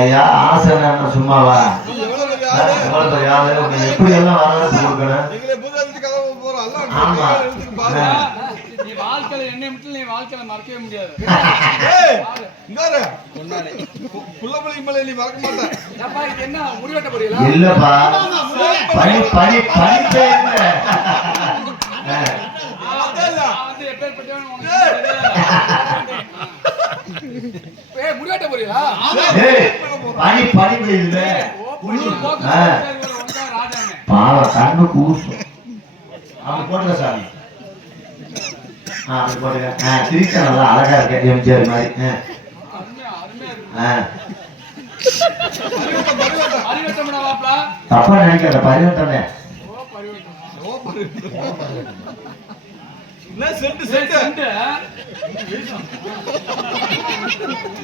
ஏயா ஆசை சும்மாவா எப்படி எல்லாம் வரவேற்பு கொடுக்கணும். ஆமா நீ வாழ்க்கையில என்னை மட்டும் நீ வாழ்க்கையில மறக்கவே முடியாது. என்ன முடிவெட்ட போறீங்களா? இல்லப்பா பனி பனி பனி முடிவெட்ட போறீங்களா? பனி பனி பெய்யுது. பாவம் கண்ணு கூசும். அப்படி போட்டுக்க சாமி. அப்படி போட்டுக்க. சிரிக்க நல்லா அழகா இருக்க எம்ஜிஆர் மாதிரி. தப்பா நினைக்கிற பரிவட்டனே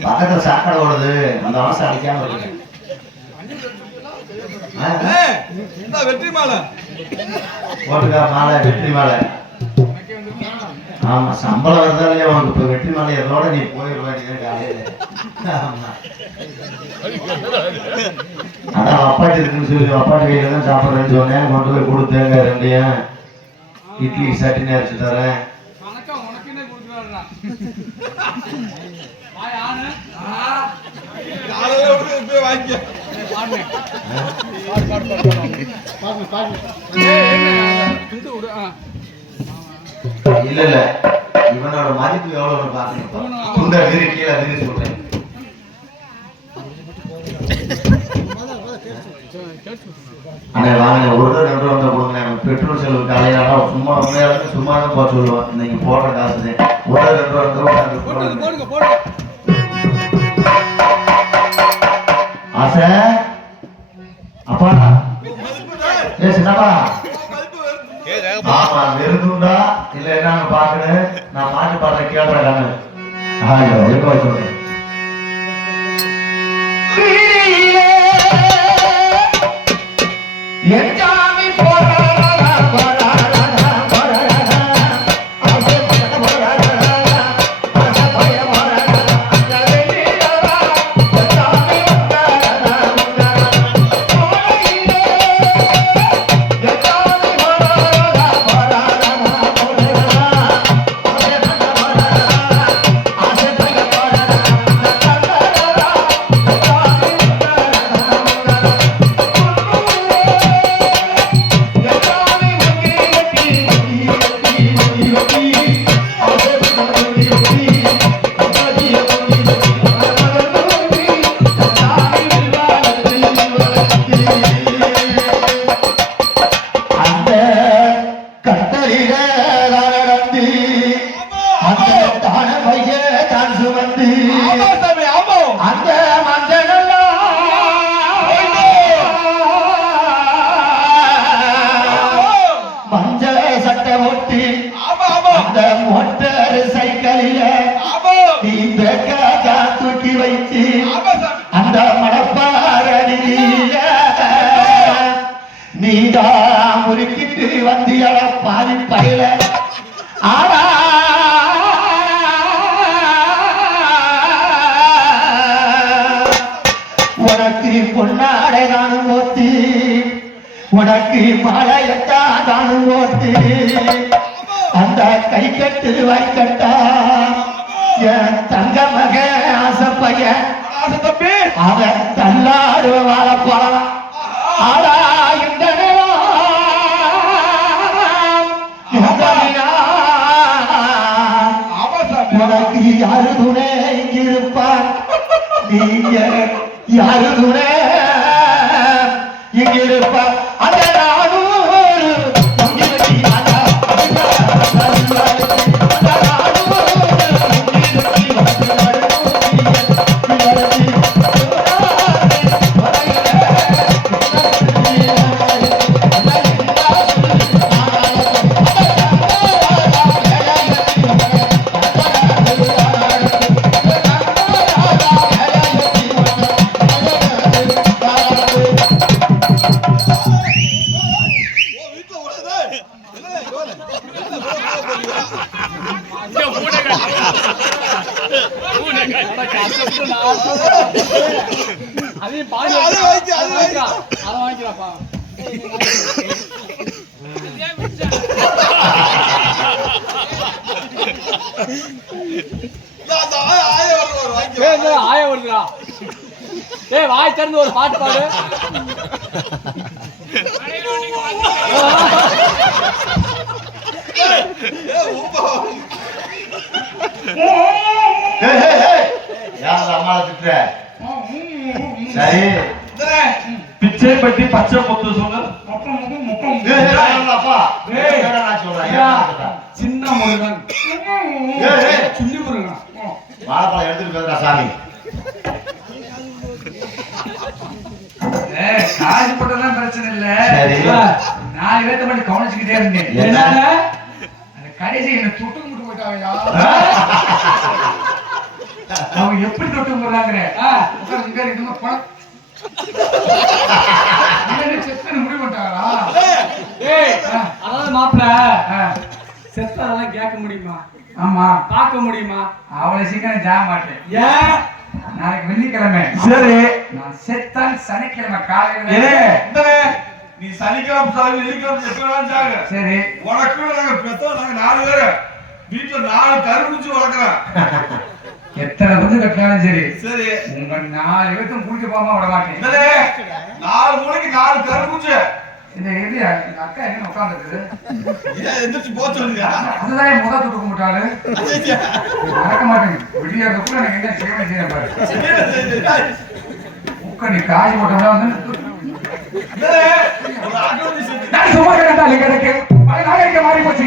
பக்கத்துல சாக்கடை ஓடுது. அந்த அவசரம் அடிக்காம இருக்கு. வெற்றி மாலை போட்டுக்கா. மாலை வெற்றி மாலை. ஆமா சம்பளம் வருதாலே உனக்கு இப்ப வெற்றி மாலை எதோட நீ போயிடுவாங்க காலையில. அதான் அப்பாட்டி இருக்குன்னு சொல்லி அப்பாட்டி கையில தான் சாப்பிட்றேன்னு சொன்னேன். கொண்டு போய் கொடுத்தேங்க ரெண்டையும். இட்லி சட்னி அரைச்சு தரேன். இல்ல இல்ல இவனோட மதிப்பு எவ்வளவு பாக்கணும். துண்டை விரி கீழே விரி சொல்றேன். அண்ணே வாங்க ஒரு 2 ரூபா கொடுங்க. பெட்ரோல் செலவு காலையில சும்மா உண்மையாலுமே சும்மா தான் போக சொல்லுவோம். நீங்க போடுற காசு ஒரு 2 ரூபா ஆசை. அப்பா ஏ சின்னப்பா ஆமா வெறுதுண்டா இல்ல என்னன்னு பாக்கணும். நான் மாட்டு பாடுற கேட்பேன். எங்க சொல்றேன் முறுக்கிட்டு வந்தியட பாதி பயில ஆடா உனக்கு பொன்னாடை தானும் ஓத்தி உனக்கு மழையத்தான் தானும் ஓத்தி அந்த கை கட்டு வாய்க்கட்டா என் தங்க மக ஆசைப்பைய அவன் தள்ளாடு வாழ போறான். ஆடா இந்த உனக்கு யாரு துணை இங்கிருப்பான். நீங்க யாரு துணை இங்கிருப்பான். அந்த நானூறு அதையும் பாதி அது வாங்கி, அது வாங்கி. அதை வாங்கிக்கலாப்பா. ஆய வருதுடா. ஏய் வாய் திறந்து ஒரு பாட்டு பாடு. யார் அம்மாவை திட்டுற? சரி பிச்சை பட்டி பச்சை முத்து சொல்லு. அப்பா நான் சொல்றேன். சின்ன முருகன் சுள்ளி முருகன் வாழைப்பழம் எடுத்துட்டு போதுடா சாமி. காசு போட்டெல்லாம் பிரச்சனை இல்ல. சரி. 4 பேர்த்த மட்டும் கவனிச்சுக்கிட்டே இருந்தேன். என்னங்க அந்த கடைசி என்ன தொட்டு முட்டு போயிட்டாங்கயா. அவங்க எப்படி தொட்டு போடுறாங்க? உட்காரு இந்த பணம் செத்து முடிவு பண்ணிட்டாங்களா? ஏய் அதாவது மாப்பிள்ள செத்ததெல்லாம் கேட்க முடியுமா? ஆமா, பார்க்க முடியுமா? அவ்வளவு சீக்கிரம் ஜாக மாட்டேன். ஏன்? நாளைக்கு வெள்ளிக்கிழமை. சரி நான் செத்தான் சனிக்கிழமை காலையில. நீ சனிக்கிழமை சாகு வெள்ளிக்கிழமை எப்ப வேணாலும் சாகு. சரி, உனக்கு நாங்க பெத்தோம். நாங்க 4 பேரு வீட்டுல 4 கரும்புச்சு வளர்க்குறோம். எத்தனை குஞ்சு கட்டினாலும் சரி, சரி உங்க 4 பேர்த்தும் குளிக்க போகாம விட மாட்டேன். என்னது 4 மூளைக்கு 4 கரும்புச்சு. இந்த இது எங்க அக்கா என்ன உட்காந்துருக்குது? ஏன் எந்திரிச்சு போக சொல்லுங்க. அதுதான் என் முத தொட்டு கும்பிட்டாரு. மறக்க மாட்டேன். வெளியாகிறதுக்குள்ள எனக்கு என்ன செய்யணும் செய்ய பாரு. உக்க நீ காசு போட்டோம்னா வந்து நான் சும்மா கிடந்தாலும் கிடைக்கும். நாகரிகம் மாறி போச்சு.